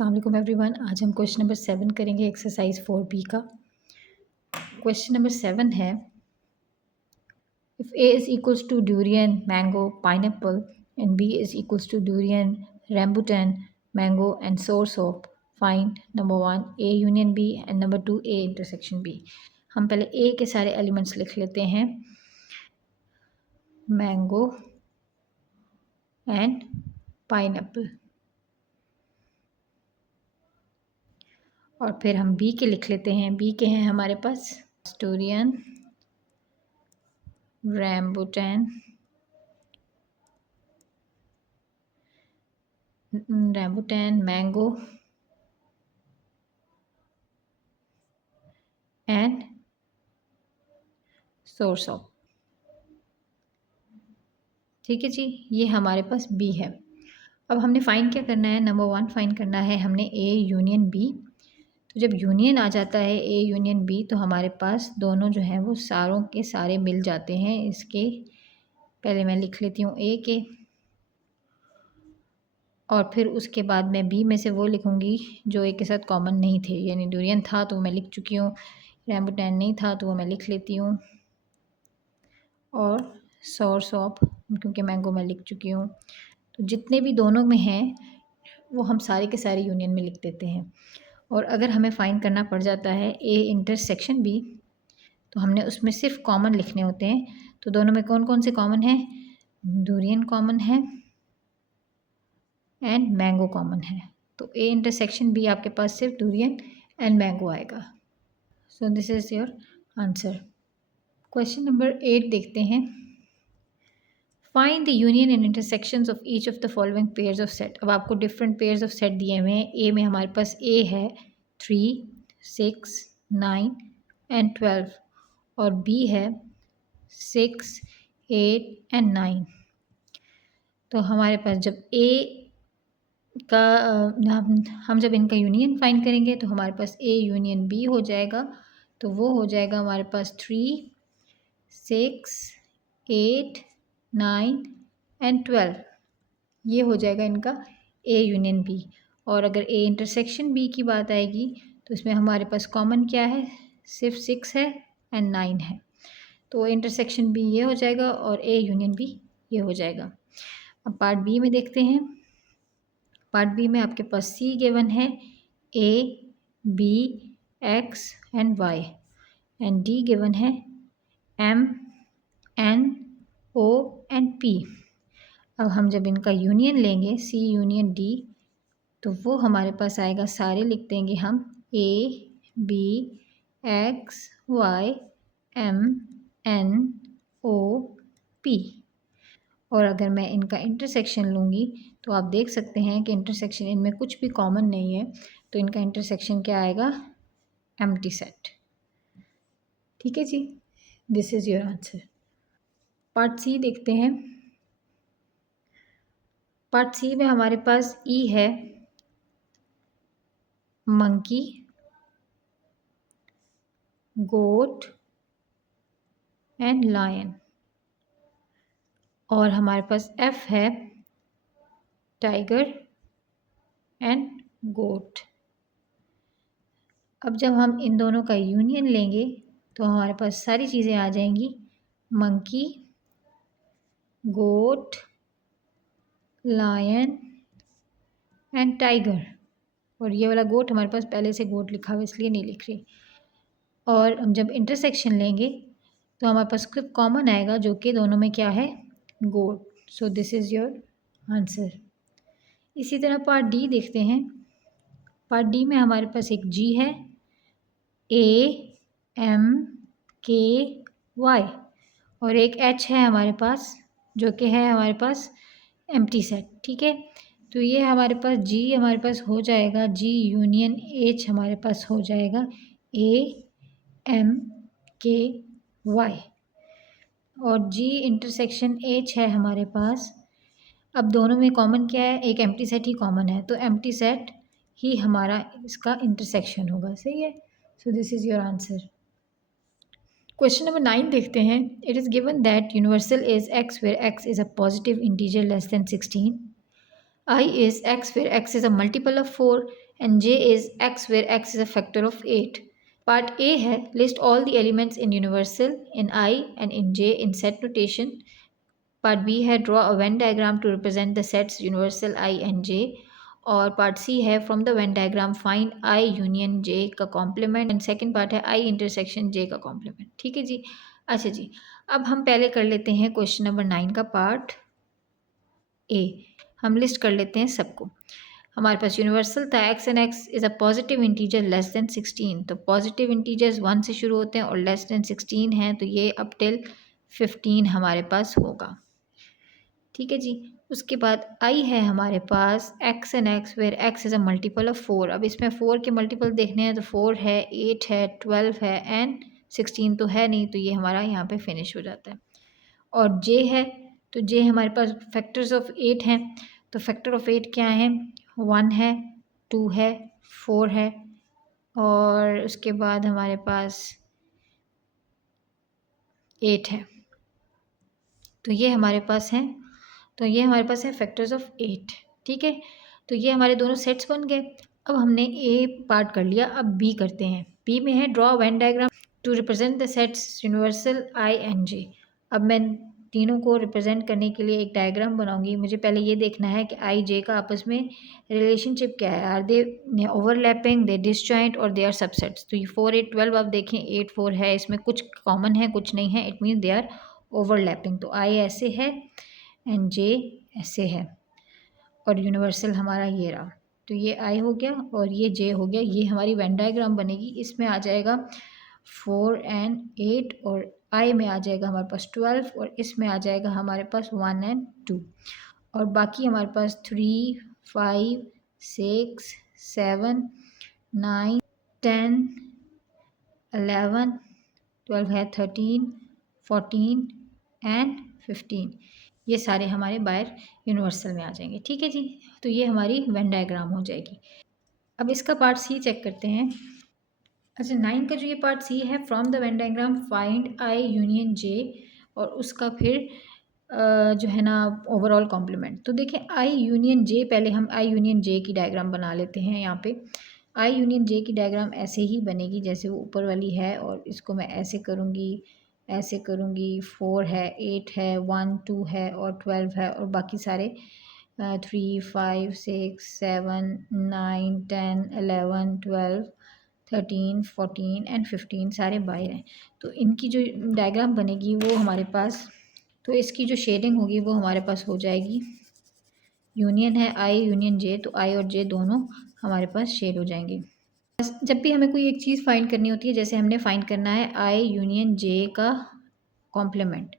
अस्सलाम वालेकुम एवरीवन। आज हम क्वेश्चन नंबर 7 करेंगे एक्सरसाइज 4B का। क्वेश्चन नंबर 7 है, if A is equals to durian, mango, pineapple and B is equals to durian, rambutan, mango and source of, find number 1 A union B and number 2 A intersection B। हम पहले A के सारे elements लिख लेते हैं, mango and pineapple, और फिर हम B के लिख लेते हैं। B के हैं हमारे पास durian, rambutan, mango and source of। ठीक है जी, ये हमारे पास B है। अब हमने फाइंड क्या करना है, नंबर 1 फाइंड करना है हमने A यूनियन B। तो जब यूनियन आ जाता है A यूनियन B तो हमारे पास दोनों जो हैं वो सारों के सारे मिल जाते हैं। इसके पहले मैं लिख लेती हूँ A के, और फिर उसके बाद मैं B में से वो लिखूँगी जो A के साथ कॉमन नहीं थे। यानी डूरियन था तो मैं लिख चुकी हूँ, रैम्बुटान नहीं था तो वो मैं लिख लेती हूँ, और सोर्स ऑफ क्योंकि मैंगो मैं लिख चुकी हूँ। तो जितने भी दोनों में हैं वो हम सारे के सारे यूनियन में लिख देते हैं। और अगर हमें फाइंड करना पड़ जाता है A इंटरसेक्शन B, तो हमने उसमें सिर्फ कॉमन लिखने होते हैं। तो दोनों में कौन कौन से कॉमन है, डूरियन कॉमन है एंड मैंगो कॉमन है। तो A इंटरसेक्शन B आपके पास सिर्फ डूरियन एंड मैंगो आएगा। सो this is your answer. Question number 8 देखते हैं, find the union and intersections of each of the following pairs of set. अब आपको डिफरेंट पेयर्स ऑफ सेट दिए हुए हैं। ए में हमारे पास A है 3, 6, 9 एंड 12, और B है 6, 8 एंड 9। तो हमारे पास जब A का हम जब इनका यूनियन फाइंड करेंगे तो हमारे पास A यूनियन B हो जाएगा। तो वो हो जाएगा हमारे पास 3, 6, 8, 9 एंड 12। ये हो जाएगा इनका A यूनियन B। और अगर A इंटरसेक्शन B की बात आएगी तो इसमें हमारे पास कॉमन क्या है, सिर्फ 6 है एंड 9 है। तो इंटरसेक्शन B ये हो जाएगा और A यूनियन B ये हो जाएगा। अब पार्ट B में देखते हैं। पार्ट बी में आपके पास C गिवन है, A, B, X and Y, and D given है M, N, O and P। अब हम जब इनका यूनियन लेंगे C यूनियन D, तो वो हमारे पास आएगा, सारे लिख देंगे हम A, B, X, Y, M, N, O, P। और अगर मैं इनका इंटरसेक्शन लूँगी तो आप देख सकते हैं कि इंटरसेक्शन इनमें कुछ भी कॉमन नहीं है। तो इनका इंटरसेक्शन क्या आएगा, एम्प्टी सेट। ठीक है जी, this is your answer. Part C देखते हैं। पार्ट सी में हमारे पास ई है मंकी, गोट एंड लायन, और हमारे पास एफ है टाइगर एंड गोट। अब जब हम इन दोनों का यूनियन लेंगे तो हमारे पास सारी चीज़ें आ जाएंगी, monkey, goat, lion and tiger. और ये वाला गोट हमारे पास पहले से गोट लिखा हुआ इसलिए नहीं लिख रही। और हम जब इंटरसेक्शन लेंगे तो हमारे पास सिर्फ कॉमन आएगा जो कि दोनों में क्या है, goat. So this is your answer. इसी तरह पार्ट डी देखते हैं। पार्ट डी में हमारे पास एक जी है, A, M, K, Y, और एक H है हमारे पास जो कि है हमारे पास एम्प्टी सेट। ठीक है, तो ये हमारे पास G हमारे पास हो जाएगा, G यूनियन H हमारे पास हो जाएगा A, M, K, Y, और G इंटरसेक्शन H है हमारे पास। अब दोनों में कॉमन क्या है, एक एम्प्टी सेट ही कॉमन है, तो एम्प्टी सेट ही हमारा इसका इंटरसेक्शन होगा। सही है, so this is your answer. Question number 9 देखते हैं। It is given that universal is x where x is a positive integer less than 16, I is x where x is a multiple of 4 and J is X where X is a factor of 8. Part A है list all the elements in universal in I and in J in set notation. Part B है draw a Venn diagram to represent the sets universal I and J. और part C है from the Venn diagram find I union J का complement and second part है आई intersection जे का complement. ठीक है जी। अच्छा जी, अब हम पहले कर लेते हैं क्वेश्चन नंबर 9 का पार्ट ए। हम लिस्ट कर लेते हैं सबको। हमारे पास यूनिवर्सल था x and x is a positive integer less than 16, तो पॉजिटिव इंटीजर्स 1 से शुरू होते हैं और लेस देन 16 हैं, तो ये अप टिल 15 हमारे पास होगा। ठीक है जी। उसके बाद आई है हमारे पास X and X where X is a multiple of 4। अब इसमें 4 के मल्टीपल देखने हैं तो 4 है, 8 है, 12 है एंड 16 तो है नहीं, तो ये हमारा यहाँ पे फिनिश हो जाता है। और जे है, तो जे हमारे पास फैक्टर्स ऑफ 8 हैं, तो फैक्टर ऑफ 8 क्या है, 1 है, 2 है, 4 है और उसके बाद हमारे पास 8 है। तो ये हमारे पास हैं, तो ये हमारे पास है फैक्टर्स ऑफ 8। ठीक है, तो ये हमारे दोनों सेट्स बन गए। अब हमने ए पार्ट कर लिया, अब बी करते हैं। बी में है draw Venn diagram to represent the sets universal I and J. अब मैं तीनों को रिप्रेजेंट करने के लिए एक डायग्राम बनाऊंगी। मुझे पहले ये देखना है कि आई जे का आपस में रिलेशनशिप क्या है, are they overlapping, they disjoint और दे आर सबसेट्स। तो ये 4 8 12 आप देखें 8 4 है, इसमें कुछ कॉमन है कुछ नहीं है, it mean they are overlapping. तो आई ऐसे है एंड जे ऐसे है और यूनिवर्सल हमारा ये रहा। तो ये आई हो गया और ये जे हो गया। ये हमारी वेन डायग्राम बनेगी। इसमें आ जाएगा 4 एंड 8 और आई में आ जाएगा हमारे पास 12 और इसमें आ जाएगा हमारे पास 1 एंड 2 और बाकी हमारे पास 3 5 6 7 9 10 11 12 है, 13 14 एंड 15, ये सारे हमारे बायर यूनिवर्सल में आ जाएंगे। ठीक है जी, तो ये हमारी वेन डायग्राम हो जाएगी। अब इसका पार्ट सी चेक करते हैं। अच्छा, 9 का जो ये पार्ट सी है, from the Venn diagram find I union J और उसका फिर जो है ना ओवरऑल कॉम्प्लीमेंट। तो देखें आई यूनियन जे, पहले हम आई यूनियन जे की डायग्राम बना लेते हैं। यहाँ पे आई यूनियन जे की डायग्राम ऐसे ही बनेगी जैसे वो ऊपर वाली है और इसको मैं ऐसे करूँगी, ऐसे करूँगी। 4 है, 8 है, 1 2 है और 12 है और बाकी सारे 3 5 6 7 9 10 11 12 13 14 एंड 15 सारे बाहर हैं। तो इनकी जो डायग्राम बनेगी वो हमारे पास, तो इसकी जो शेडिंग होगी वो हमारे पास हो जाएगी, यूनियन है आई यूनियन जे, तो आई और जे दोनों हमारे पास शेड हो जाएंगे। जब भी हमें कोई एक चीज़ फाइंड करनी होती है, जैसे हमने फाइंड करना है आई यूनियन जे का कॉम्प्लीमेंट,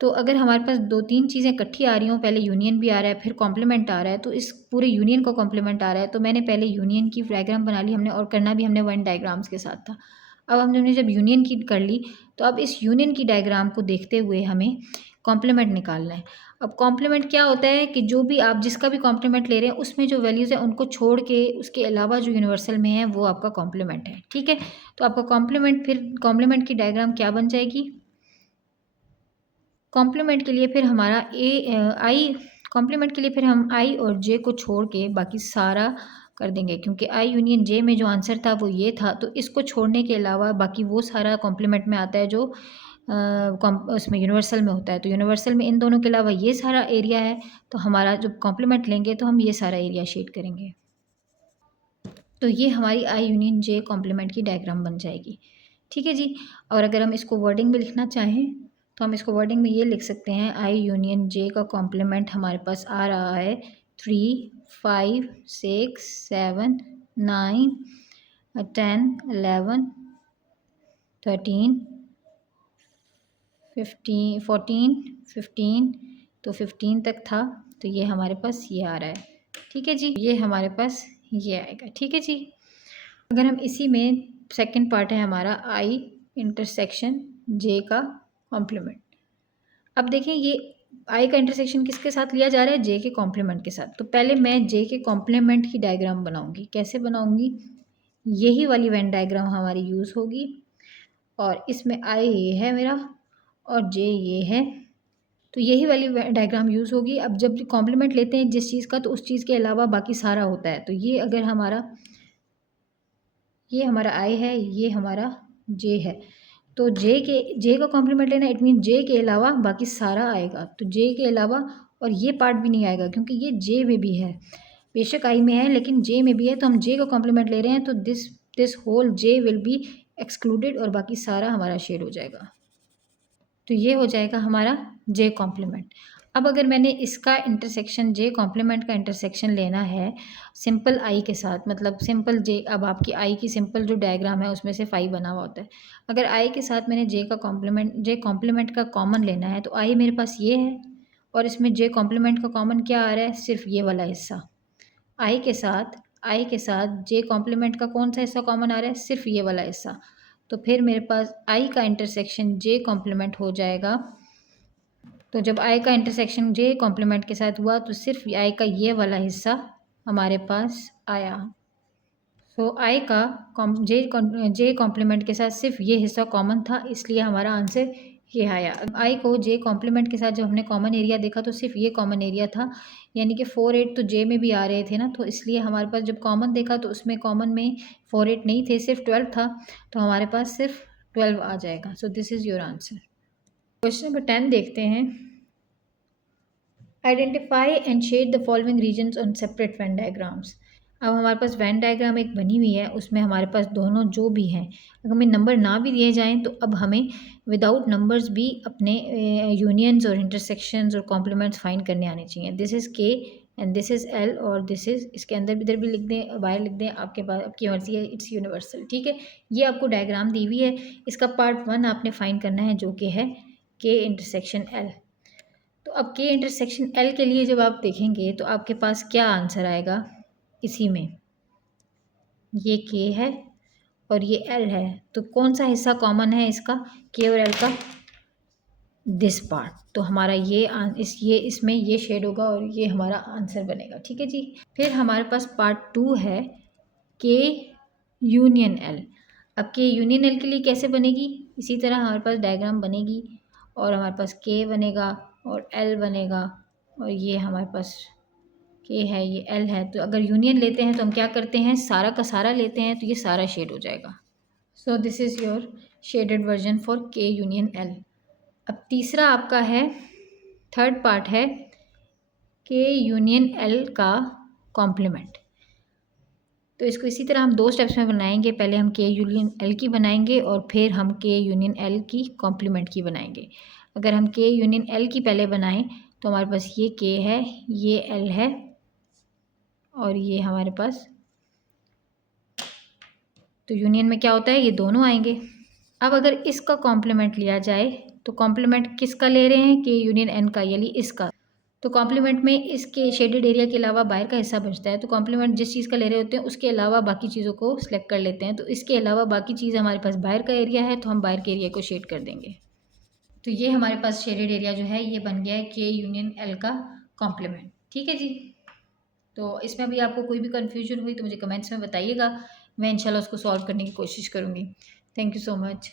तो अगर हमारे पास 2-3 चीज़ें इकट्ठी आ रही हों, पहले यूनियन भी आ रहा है फिर कॉम्प्लीमेंट आ रहा है, तो इस पूरे यूनियन का कॉम्प्लीमेंट आ रहा है, तो मैंने पहले यूनियन की डायग्राम बना ली हमने और करना भी हमने वन डायग्राम्स के साथ था। अब हमने जब यूनियन की कर ली तो अब इस यूनियन की डायग्राम को देखते हुए हमें कॉम्प्लीमेंट निकालना है। अब कॉम्प्लीमेंट क्या होता है कि जो भी आप जिसका भी कॉम्प्लीमेंट ले रहे हैं उसमें जो वैल्यूज़ है उनको छोड़ के उसके अलावा जो यूनिवर्सल में है वो आपका कॉम्प्लीमेंट है। ठीक है, तो आपका कॉम्प्लीमेंट, फिर कॉम्प्लीमेंट की डायग्राम क्या बन जाएगी, कॉम्प्लीमेंट के लिए फिर हमारा आई, कॉम्प्लीमेंट के लिए फिर हम आई और जे को छोड़ के बाकी सारा कर देंगे, क्योंकि आई यूनियन जे में जो आंसर था वो ये था, तो इसको छोड़ने के अलावा बाकी वो सारा कॉम्प्लीमेंट में आता है जो उसमें यूनिवर्सल में होता है। तो यूनिवर्सल में इन दोनों के अलावा ये सारा एरिया है, तो हमारा जो कॉम्प्लीमेंट लेंगे तो हम ये सारा एरिया शेड करेंगे। तो ये हमारी आई यूनियन जे कॉम्प्लीमेंट की डायग्राम बन जाएगी। ठीक है जी। और अगर हम इसको वर्डिंग में लिखना चाहें तो हम इसको वर्डिंग में ये लिख सकते हैं, आई यूनियन जे का कॉम्प्लीमेंट हमारे पास आ रहा है 3 5 6 7 9 10 11 13 15 14 15, तो 15 तक था, तो ये हमारे पास ये आ रहा है। ठीक है जी, ये हमारे पास ये आएगा। ठीक है जी। अगर हम इसी में सेकंड पार्ट है हमारा आई इंटरसेक्शन जे का कॉम्प्लीमेंट। अब देखें ये आई का इंटरसेक्शन किसके साथ लिया जा रहा है, जे के कॉम्प्लीमेंट के साथ। तो पहले मैं जे के कॉम्प्लीमेंट की डायग्राम बनाऊंगी। कैसे बनाऊंगी, यही वाली वेन डायग्राम हमारी यूज़ होगी और इसमें आई ये है मेरा और जे ये है तो यही वाली डायग्राम यूज़ होगी। अब जब कॉम्प्लीमेंट लेते हैं जिस चीज़ का, तो उस चीज़ के अलावा बाकी सारा होता है। तो ये अगर ये हमारा आई है, ये हमारा जे है, तो जे का कॉम्प्लीमेंट लेना, इट मीन जे के अलावा बाकी सारा आएगा। तो जे के अलावा और ये पार्ट भी नहीं आएगा क्योंकि ये जे में भी है, बेशक आई में है लेकिन जे में भी है, तो हम जे का कॉम्प्लीमेंट ले रहे हैं, तो this whole J will be excluded और बाकी सारा हमारा शेड हो जाएगा। तो ये हो जाएगा हमारा जे कॉम्प्लीमेंट। अब अगर मैंने इसका इंटरसेक्शन, जे कॉम्प्लीमेंट का इंटरसेक्शन लेना है सिंपल आई के साथ, मतलब सिंपल जे, अब आपकी आई की सिंपल जो डायग्राम है उसमें से 5 बना हुआ होता है। अगर आई के साथ मैंने जे कॉम्प्लीमेंट का कॉमन लेना है, तो आई मेरे पास ये है और इसमें जे कॉम्प्लीमेंट का कॉमन क्या आ रहा है, सिर्फ ये वाला हिस्सा। आई के साथ जे कॉम्प्लीमेंट का कौन सा हिस्सा कॉमन आ रहा है, सिर्फ ये वाला हिस्सा। तो फिर मेरे पास आई का इंटरसेक्शन जे कॉम्प्लीमेंट हो जाएगा। तो जब आई का इंटरसेक्शन जे कॉम्प्लीमेंट के साथ हुआ तो सिर्फ आई का ये वाला हिस्सा हमारे पास आया। सो आई का जे कॉम्प्लीमेंट के साथ सिर्फ ये हिस्सा कॉमन था, इसलिए हमारा आंसर ये आया। आई को जे कॉम्प्लीमेंट के साथ जब हमने कॉमन एरिया देखा तो सिर्फ ये कॉमन एरिया था, यानी कि 4 8 तो जे में भी आ रहे थे ना, तो इसलिए हमारे पास जब कॉमन देखा तो उसमें कॉमन में 4 8 नहीं थे, सिर्फ 12 था, तो हमारे पास सिर्फ 12 आ जाएगा। So this is your answer. Question number 10 देखते हैं। Identify and shade the following regions on separate Venn diagrams. अब हमारे पास वेन डायग्राम एक बनी हुई है, उसमें हमारे पास दोनों जो भी हैं, अगर हमें नंबर ना भी दिए जाएं तो अब हमें विदाउट नंबर्स भी अपने यूनियंस और इंटरसेक्शंस और कॉम्प्लीमेंट्स फाइंड करने आने चाहिए। दिस इज़ के एंड दिस इज़ एल, और दिस इज़, इसके अंदर भी इधर भी लिख दें, बाहर लिख दें, आपके पास आपकी मर्जी है, इट्स यूनिवर्सल। ठीक है, ये आपको डायग्राम दी हुई है, इसका पार्ट 1 आपने फाइंड करना है जो कि है के इंटरसेक्शन एल। तो अब के इंटरसेक्शन एल के लिए जब आप देखेंगे तो आपके पास क्या आंसर आएगा, इसी में ये के है और ये एल है, तो कौन सा हिस्सा कॉमन है इसका, के और एल का, दिस पार्ट। तो हमारा ये इसमें ये शेड होगा और ये हमारा आंसर बनेगा। ठीक है जी। फिर हमारे पास पार्ट 2 है के यूनियन एल। अब के यूनियन एल के लिए कैसे बनेगी, इसी तरह हमारे पास डायग्राम बनेगी और हमारे पास के बनेगा और एल बनेगा और ये हमारे पास के है, ये एल है। तो अगर यूनियन लेते हैं तो हम क्या करते हैं, सारा का सारा लेते हैं, तो ये सारा शेड हो जाएगा। So this is your shaded version for के यूनियन एल। अब तीसरा आपका है, थर्ड पार्ट है के यूनियन एल का कॉम्प्लीमेंट। तो इसको इसी तरह हम 2 स्टेप्स में बनाएंगे, पहले हम के यूनियन एल की बनाएंगे और फिर हम के यूनियन एल की कॉम्प्लीमेंट की बनाएंगे। अगर हम के यूनियन एल की पहले बनाएं तो हमारे पास ये के है, ये एल है और ये हमारे पास, तो यूनियन में क्या होता है, ये दोनों आएंगे। अब अगर इसका कॉम्प्लीमेंट लिया जाए तो कॉम्प्लीमेंट किसका ले रहे हैं, के यूनियन एन का, यानी इसका। तो कॉम्प्लीमेंट में इसके शेडेड एरिया के अलावा बाहर का हिस्सा बचता है, तो कॉम्प्लीमेंट जिस चीज़ का ले रहे होते हैं उसके अलावा बाकी चीज़ों को सिलेक्ट कर लेते हैं। तो इसके अलावा बाकी चीज़ हमारे पास बाहर का एरिया है, तो हम बाहर के एरिया को शेड कर देंगे। तो ये हमारे पास शेडेड एरिया जो है ये बन गया है के यूनियन एल का कॉम्प्लीमेंट। ठीक है जी। तो इसमें भी आपको कोई भी कन्फ्यूजन हुई तो मुझे कमेंट्स में बताइएगा, मैं इंशाल्लाह उसको सॉल्व करने की कोशिश करूँगी। Thank you so much.